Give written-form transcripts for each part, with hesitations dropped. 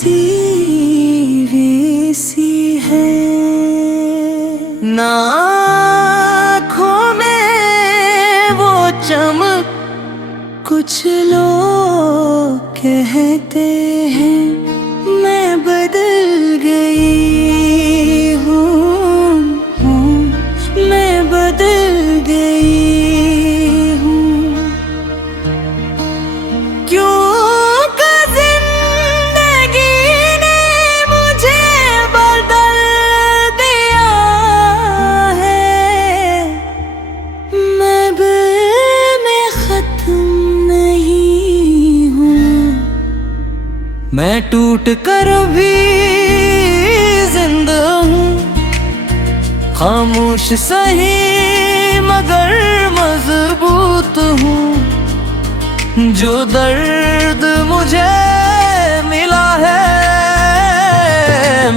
CV सी है, ना आँखों में वो चमक। कुछ लोग कहते हैं मैं बदल गई हूँ, मैं बदल गई हूँ। क्यों का जिंदगी ने मुझे बदल दिया है, मैं में खत्म नहीं हूँ। मैं टूट कर भी जिंदा हूँ, खामोश सही मगर मजबूत हूँ। जो दर्द मुझे मिला है,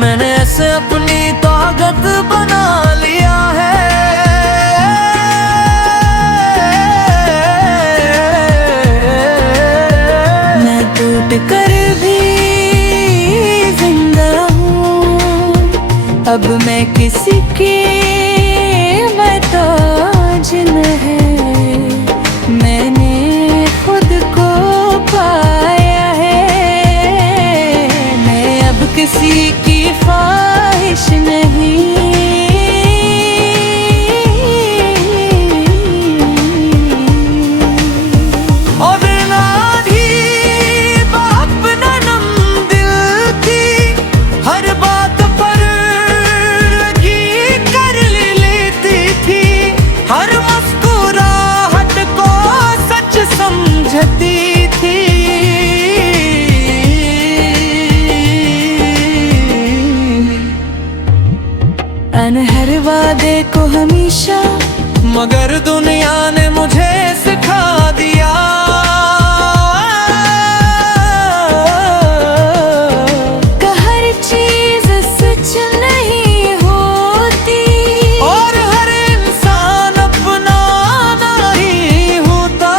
मैंने ऐसे अपनी ताकत बना लिया है। मैं टूट कर भी जिंदा हूँ, अब मैं किसी की मोहताज न है। मैंने खुद को पाया है, मैं अब किसी की ख्वाहिश नहीं। अनहर वादे को हमेशा, मगर दुनिया ने मुझे सिखा दिया। हर चीज सच नहीं होती, और हर इंसान अपना नहीं होता।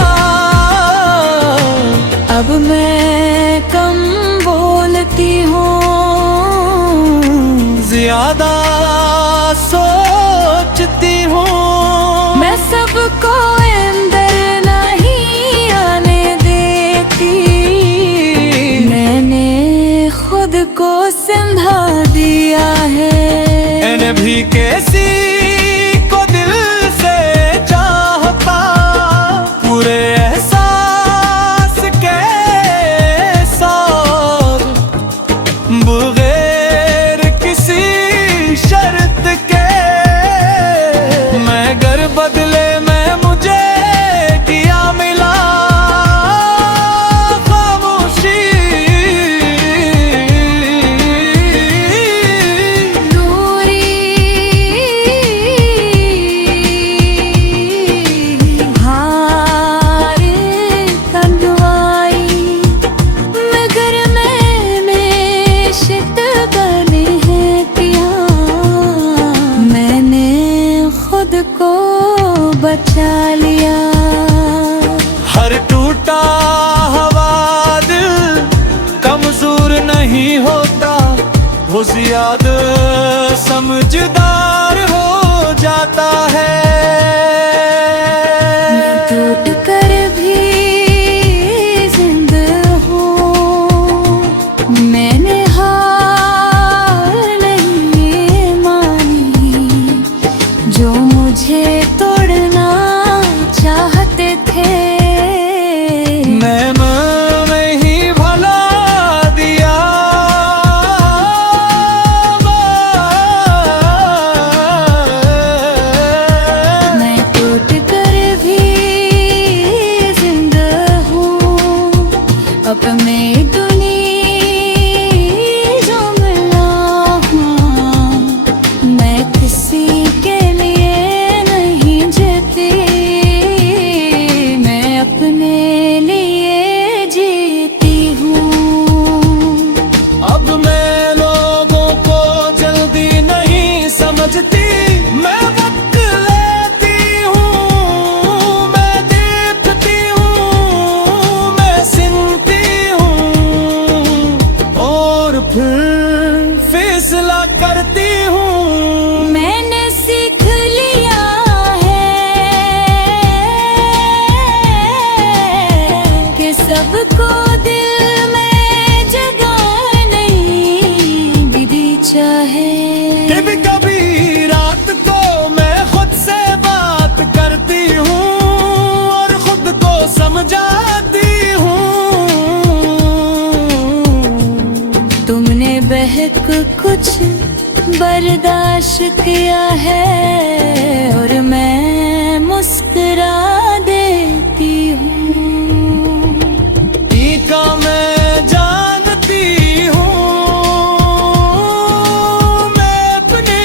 अब मैं कम बोलती हूँ, ज्यादा सोचती हूँ। मैं सबको अंदर नहीं आने देती, मैंने खुद को समझा दिया है। मैंने भी कैसी को दिल से चाहता, पूरे एहसास के साथ, बगैर किसी शर्त के। मगर बदले में मुझे किया मिला खामोशी। दूरी हार तन्हाई, मगर मैंने शित बने हैं किया। मैंने खुद को बचा लिया। हर टूटा हुआ दिल कमजोर नहीं होता, वो ज्यादा समझदार हो जाता है। मैं टूट कर भी जिंदा हूँ, मैंने हार नहीं मानी। जो मुझे तोड़ना चाहते थे, मैंने ही भला दिया। मैं टूट कर भी जिंदा हूँ, अब मैं दुनिया जो मिला हूँ। मैं किसी के लिए नहीं जीती, मैं अपने लिए जीती हूँ। अब मैं लोगों को जल्दी नहीं समझती, मैं वक्त लेती हूँ। मैं देखती हूँ, मैं सुनती हूँ, और बर्दाश्त किया है और मैं मुस्कुरा देती हूँ। टीका मैं जानती हूँ, मैं अपनी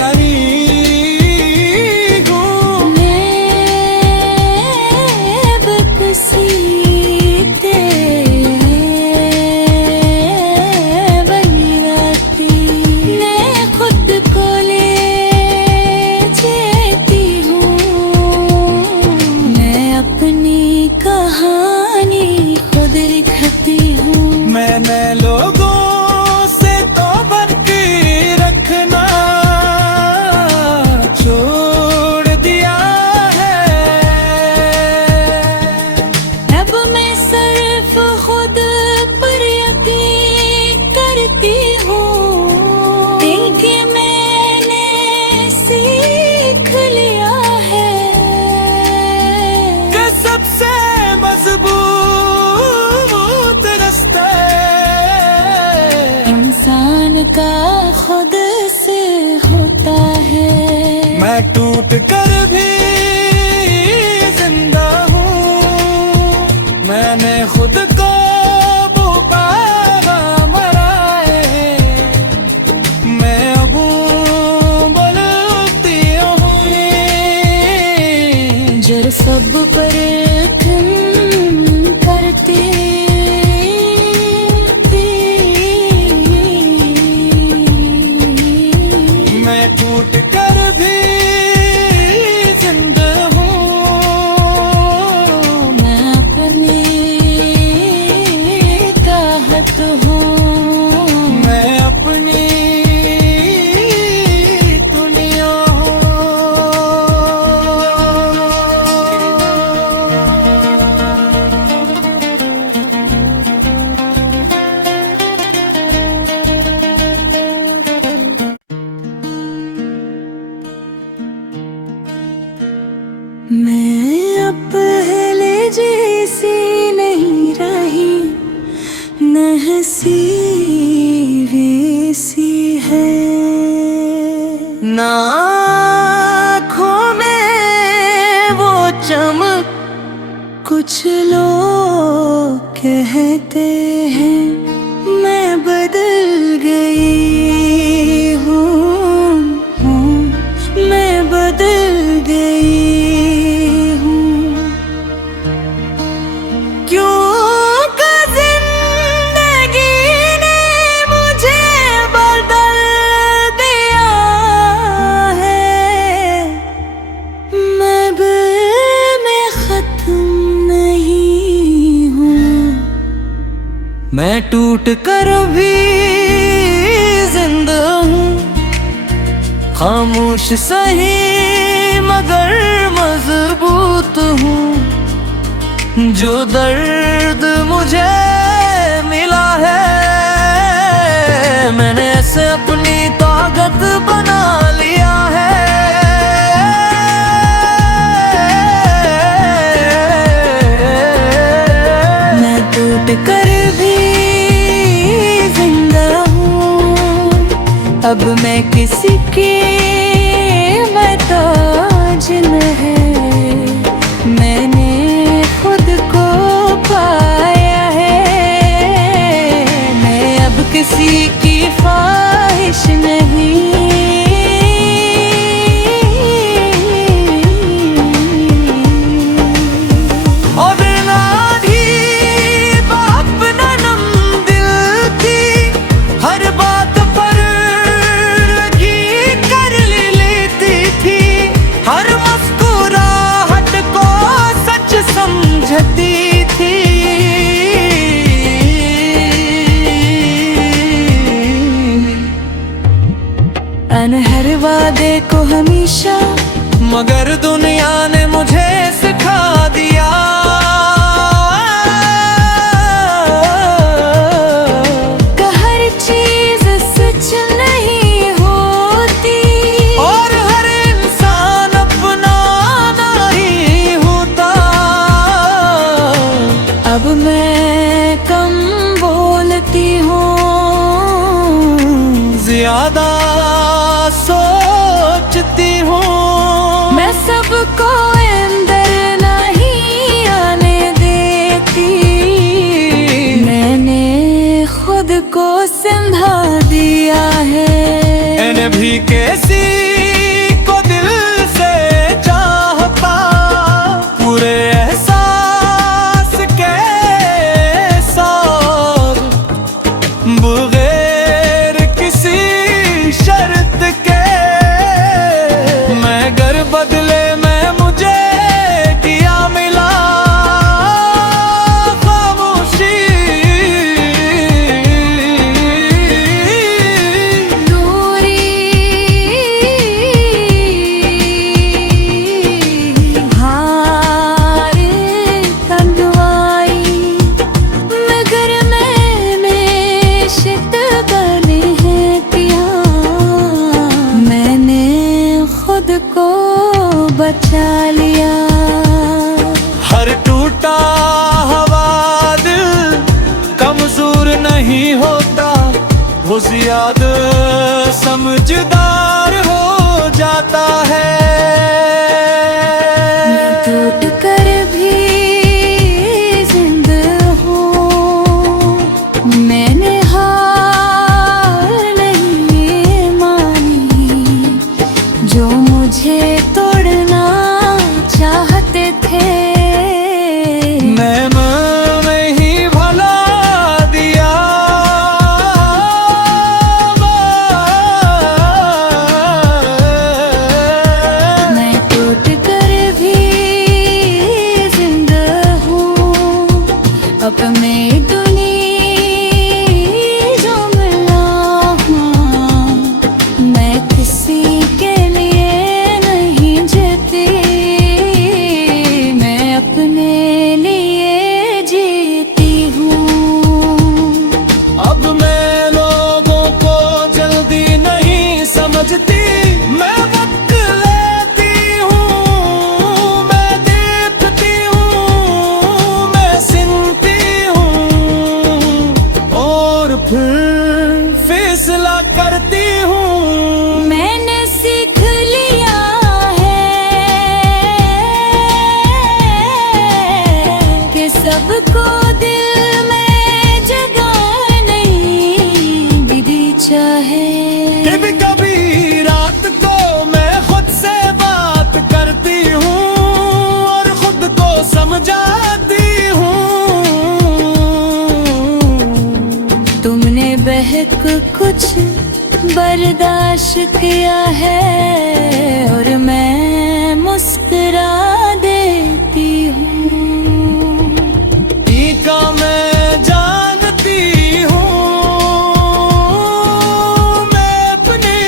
गरीब हूँ। मैं बकसी मैंने लोगों से तो बन के रखना छोड़ दिया है। अब मैं सिर्फ खुद पर यकीन करती हूँ, क्योंकि मैंने सीख लिया है कि सबसे मजबूत का खुद से होता है। मैं टूट कर भी जिंदा हूँ, मैंने खुद को पुकारा मराए। मैं अब बोलती हूँ जर सब पर करती टूट कर भी जिंदा हूँ, मैं अपनी चाहत हूँ, मैं अपनी दुनिया मैं अब पहले जैसी नहीं रही, न हंसी वैसी है, ना आँखों में वो चमक। कुछ लोग कहते हैं मैं बदल गई हूँ, मैं बदल गई हूँ। क्यों का जिंदगी ने मुझे बदल दिया है, मैं खत्म नहीं हूँ। मैं टूट कर भी जिंदा हूँ, खामोश सही मगर मजबूत हूँ। जो दर्द मुझे मिला है, मैंने ऐसे अपनी ताकत बना लिया है। मैं टूट कर भी जिंदा हूँ, अब मैं किसी की मोहताज न है। मैंने खुद को पाया है, मैं अब किसी की ख्वाहिश नहीं। हर वादे को हमेशा मगर दुनिया ने मुझे सिखा दिया कि हर चीज सच नहीं होती और हर इंसान अपना नहीं होता। अब मैं कम बोलती हूँ, सोचती हूँ। मैं सबको अंदर नहीं आने देती, मैंने खुद को समझा दिया है। इन्हें भी कैसी को दिल से चाहता, पूरे एहसास के साथ, बगैर किसी शर्त के। मैं गर बदले में मुझे किया मिला खामोशी। दूरी हार तन्वाई, मगर मैंने शित बने हैं किया, मैंने खुद को बचा लिया। हर टूटा हवा दिल कमजोर नहीं होता, वो ज्यादा समझदार हो जाता है। मैं टूट कर भी जिंदा हूँ, मैंने हार नहीं मानी। जो मुझे तोड़ना चाहते थे, मैंने ही भला दिया। मैं टूट कर भी जिंदा हूँ, अब मैं दुनिया जो मिला हूँ। मैं किसी के लिए नहीं जीती, मैं अपने लिए जीती हूँ। अब मैं लोगों को जल्दी नहीं समझती, मैं वक्त लेती हूँ, मैं देखती हूँ, मैं सुनती हूँ, और फिर फैसला करती हूँ। मैंने सीख लिया है कि सबको दिल में जगह नहीं मिली चाहे। कभी कभी रात को मैं खुद से बात करती हूँ और खुद को समझाती हूँ। तुमने बहक कुछ बर्दाश्त किया है, और मैं मुस्कुरा देती हूँ। टीका मैं जानती हूँ, मैं अपनी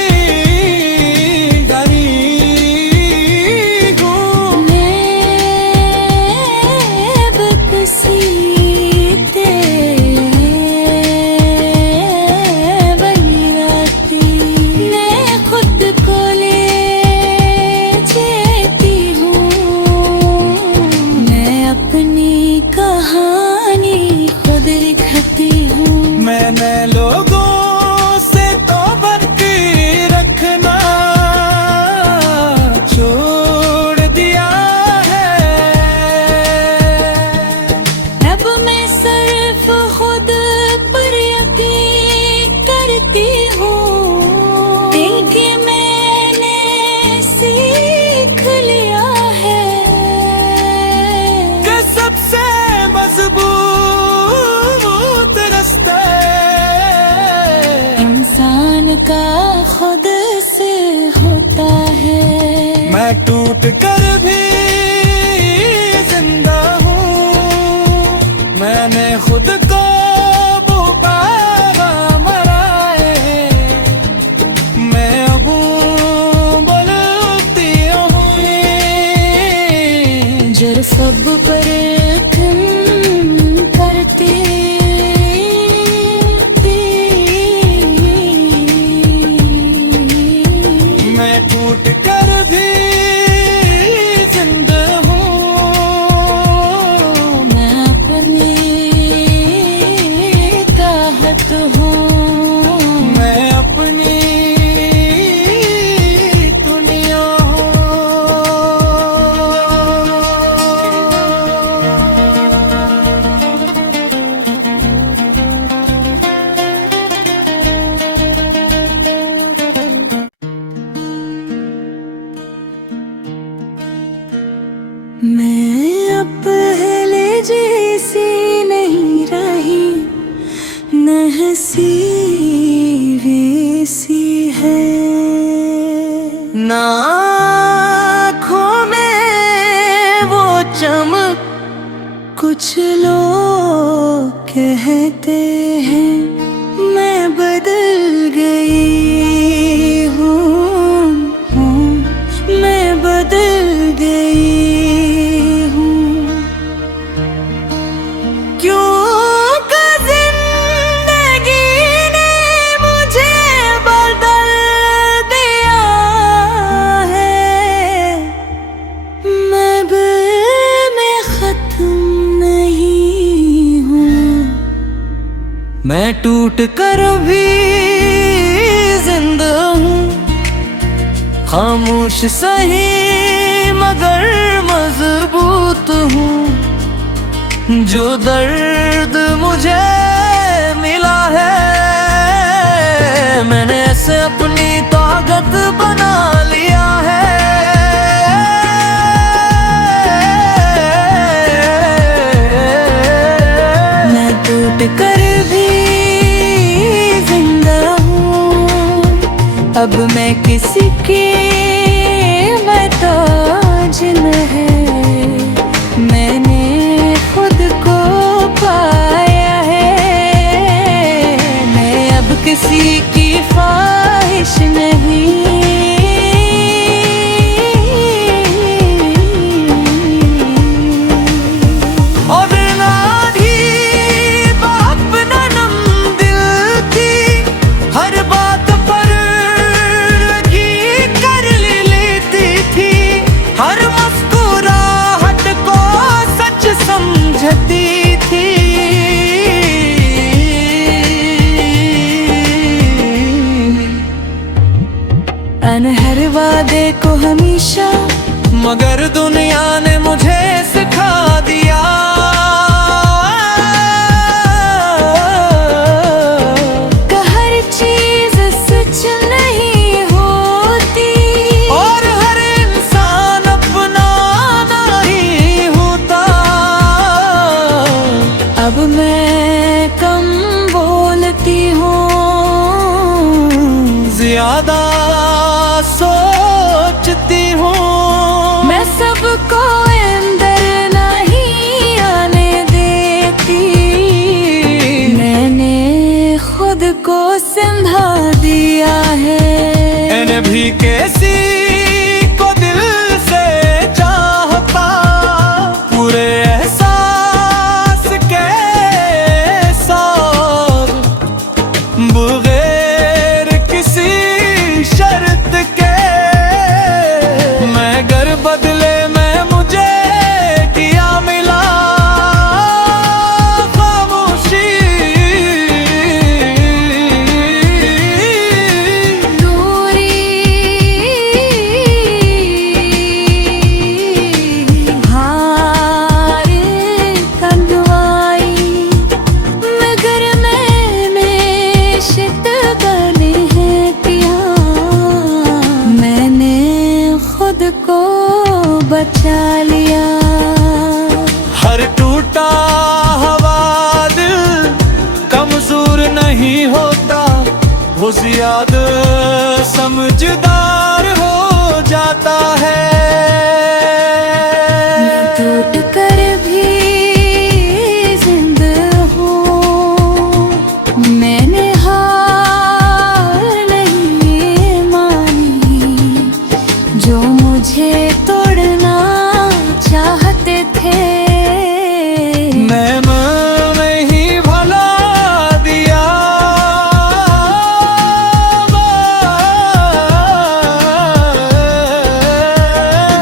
गरीब हूँ। मैं बदसीते बनी राती, मैं खुद को ले जीती हूँ। मैं अपनी कहानी खुद लिखती हूँ। मैंने लोगों से तो बनती रखना छोड़ दिया है। अब मैं सिर्फ खुद पर यकीन करती हूँ, क्योंकि मैंने सीख लिया है कि सबसे मजबूत रास्ता इंसान का खुद से होता है। मैं टूट कर भी जिंदा हूँ, मैंने खुद को पुकारा मराए। मैं अब बोलती हूँ जर सब पर करती मैं टूट कर भी है। ना आँखों में वो चमक, कुछ लोग कहते हैं मैं बदल गई हूँ, मैं बदल गई हूँ। क्यों का जिंदगी ने मुझे बदल दिया है। मैं में खत्म नहीं हूँ, मैं टूट कर भी जिंदा हूँ। खामोश सही मगर मजबूत हूँ। जो दर्द मुझे मिला है, मैंने ऐसे अपनी ताकत बना लिया है। मैं टूट कर भी जिंदा हूँ। अब मैं किसी की मोहताज न है। मैंने खुद को पाया है। मैं अब किसी की ख्वाहिश नहीं। और नाधी अपना नम दिल की हर बात पर की कर लेती थी। हर मुस्कुराहट को सच समझती थी। अनहर वादे को हमेशा, मगर दुनिया ने मुझे सिखा दिया। हर चीज सच नहीं होती और हर इंसान अपना नहीं होता। अब मैं कम बोलती हूँ, ज्यादा सोचती हूँ। मैं सबको अंदर नहीं आने देती। मैंने खुद को समझा दिया है। मैंने भी किसी को दिल से चाहता, पूरे एहसास के साथ, बगैर किसी शर्त के। मैं गर बदले में मुझे किया मिला खामोशी। दूरी हार कन्वाई, मगर मैंने शित बने हैं पिया। मैंने खुद को बचा लिया। हर टूटा हवा दिल कमजोर नहीं होता, वो ज्यादा समझदार हो जाता है। मैं टूट कर भी जिंदा हूँ। मैंने हार नहीं मानी। जो मुझे तोड़ना चाहते थे, मैंने नहीं भला दिया।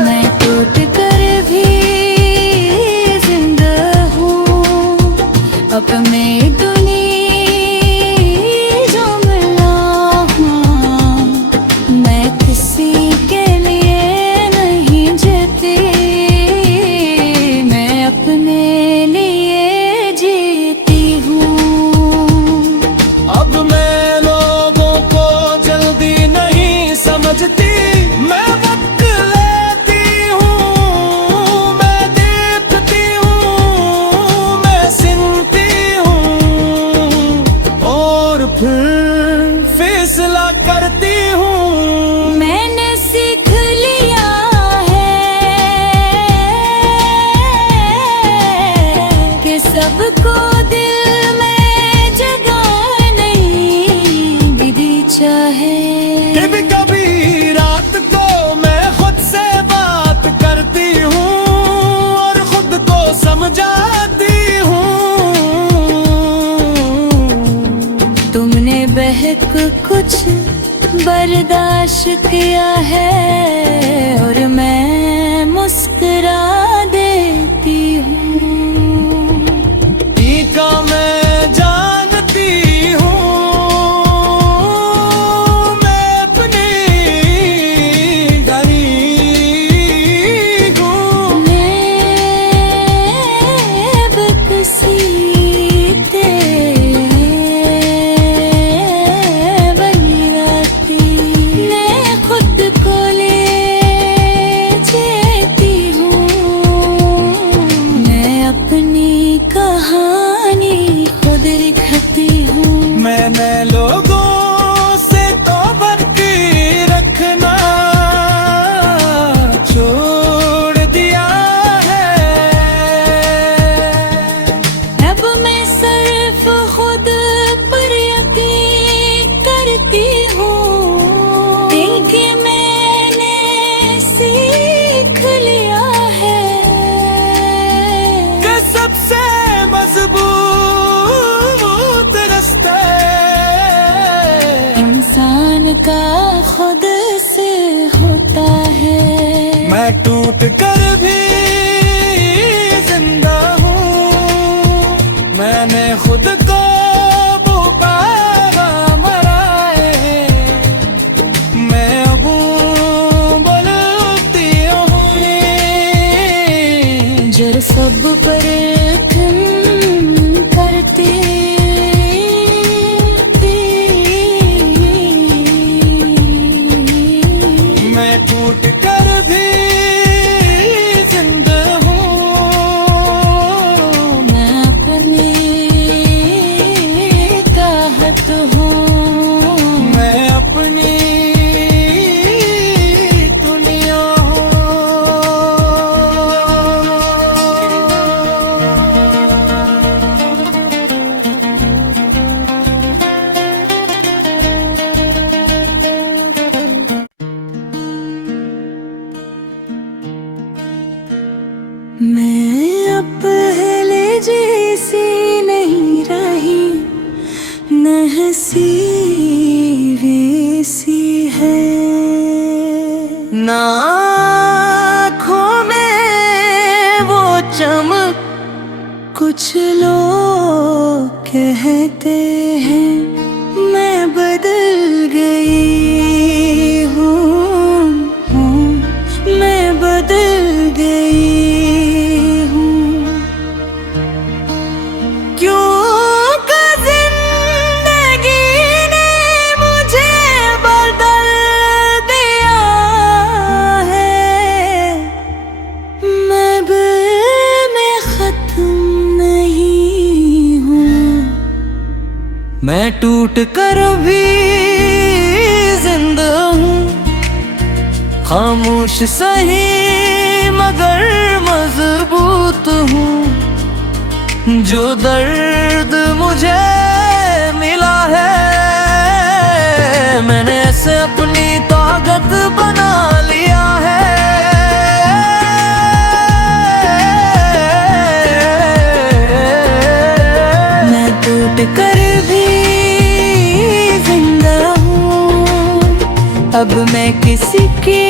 मैं टूट कर भी जिंदा हूँ। अब मैं दुनिया जो मिला हूँ, मैं किसी के लिए नहीं जीती। मैं अपने लिए जीती हूँ। अब मैं लोगों को जल्दी नहीं समझती। मैं वक्त लेती हूँ, मैं देखती हूँ, मैं सुनती हूँ और फिर फैसला करती कुछ बर्दाश्त किया है और मैं मुस्कुरा देती हूँ। टीका मैं जानती हूँ, मैं अपनी गरीब हूँ। मैं बकसी बनी रहती, मैं खुद को ले जेती हूँ। मैं अपनी कहानी खुद लिखती हूँ। मैंने लोगों से तो बनके रखना छोड़ दिया है। अब मैं सिर्फ खुद पर यकीन करती हूँ, क्योंकि मैंने सीख लिया है कि सबसे मजबूत रास्ता इंसान का खुद से होता है। मैं टूट कर भी जिंदा हूँ, मैंने खुद को पुकारा मराए। मैं अब बोलती हूँ जर सब पर तुम करती मैं टूट कर भी जिंदा हूँ। मैं अपनी चाहत हूँ। मैं अपनी दुनिया हूँ। मैं अब पहले जैसी नहीं रही, न हंसी वैसी है, ना आँखों में वो चमक। कुछ लोग कहते हैं मैं बदल गई हूँ, मैं बदल गई हूँ। क्योंकि जिंदगी ने मुझे बदल दिया है मैं में खत्म नहीं हूँ। मैं टूट कर भी जिंदा हूँ, खामोश सही मगर मजबूत हूँ। जो दर्द मुझे मिला है, मैंने ऐसे अपनी ताकत बना लिया है। मैं टूट कर भी जिंदा हूँ, अब मैं किसी की